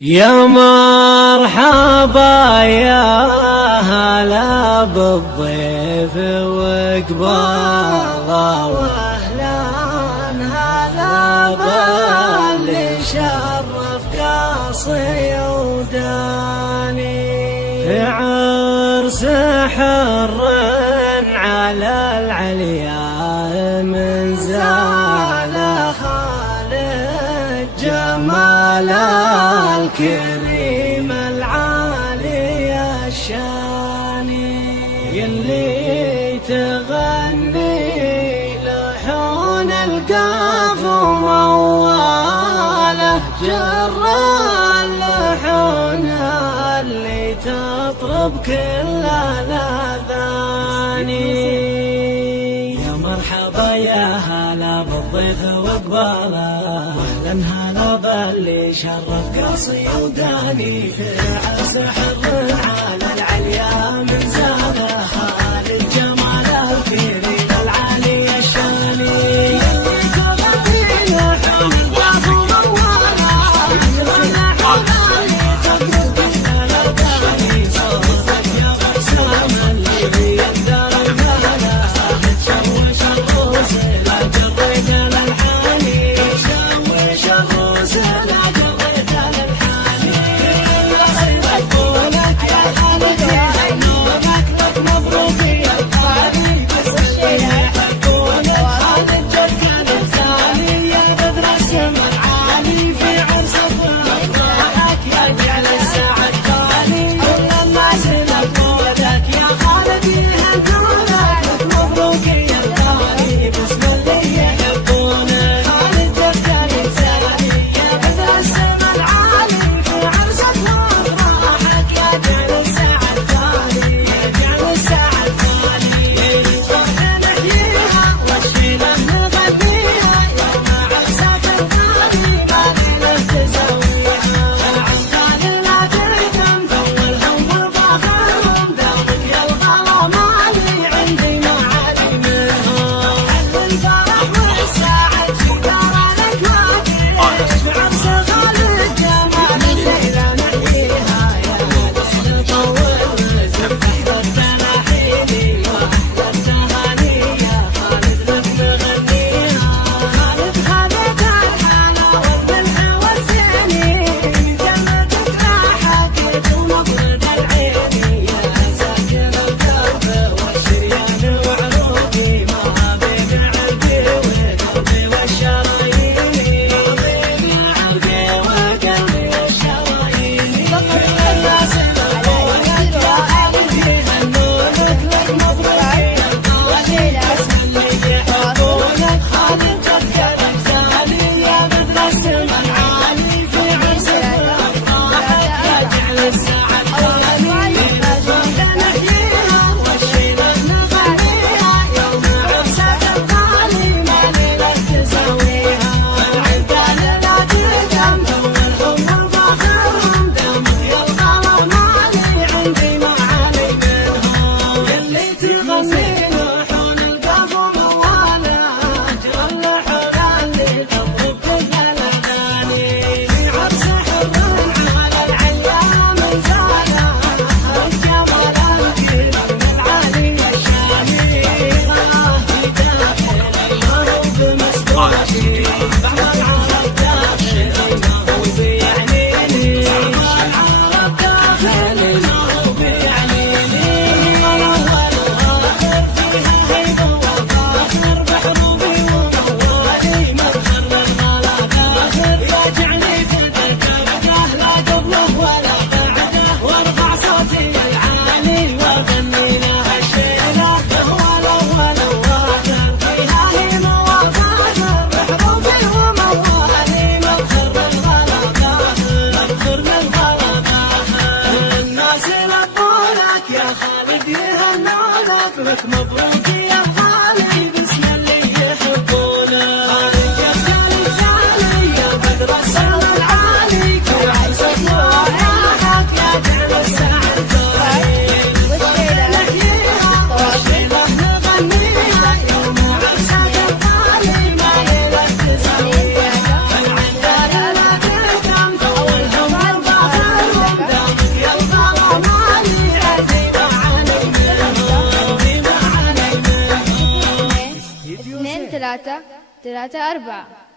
يا مرحبا يا هلا بالضيف وقباله، واهلا هلا باللي شرف قاصي وداني في عرس حر على العليا من زال خالد جمال الكريم العالي الشاني، يلي تغني لحون القاف ومواله جر اللحون اللي تطرب كل الاذاني. يا مرحبا يا هلا بالضيف وقباله، واهلا هلا باللي شرف قاصي وداني في عرس حر على العليا من زاده خالد جمال الكريم العالي الشاني. 3 3 4.